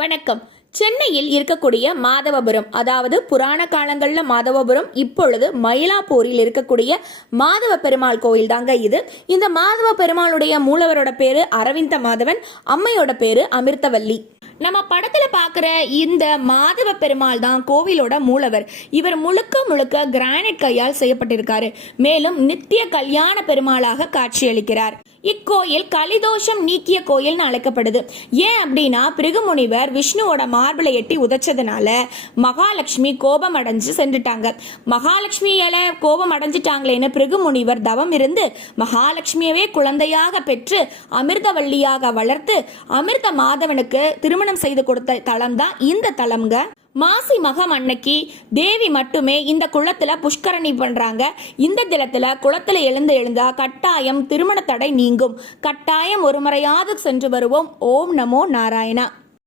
வணக்கம். சென்னையில் இருக்கக்கூடிய மாதவபுரம், அதாவது புராண காலங்கள்ல மாதவபுரம், இப்பொழுது மயிலாப்பூரில் இருக்கக்கூடிய மாதவ பெருமாள் கோயில் தாங்க இது. இந்த மாதவ பெருமாளுடைய மூலவரோட பேரு அரவிந்த மாதவன், அம்மையோட பேரு அமிர்தவல்லி. நம்ம படத்துல பாக்குற இந்த மாதவ பெருமாள் தான் கோவிலோட மூலவர். இவர் முழுக்க முழுக்க கிரானைட் கையால் செய்யப்பட்டிருக்காரு. மேலும் நித்திய கல்யாண பெருமாளாக காட்சியளிக்கிறார். இக்கோயில் கலிதோஷம் நீக்கிய கோயில்னு அழைக்கப்படுது. ஏன் அப்படின்னா, பிருகுமுனிவர் விஷ்ணுவோட மார்பிளை எட்டி உதைச்சதுனால மகாலட்சுமி கோபம் அடைஞ்சு சென்றுட்டாங்க. மகாலட்சுமியால கோபம் அடைஞ்சிட்டாங்களேன்னு பிருகுமுனிவர் தவம் இருந்து மகாலட்சுமியவே குழந்தையாக பெற்று அமிர்தவல்லியாக வளர்த்து அமிர்த மாதவனுக்கு திருமணம் செய்து கொடுத்த தலம் தான் இந்த தலம்ங்க. மாசி மகம் அன்னைக்கு தேவி மட்டுமே இந்த குளத்துல புஷ்கரணி பண்றாங்க. இந்த தினத்துல குளத்துல எழுந்தா கட்டாயம் திருமண தடை நீங்கும். கட்டாயம் ஒரு முறையாவது சென்று வருவோம். ஓம் நமோ நாராயணா.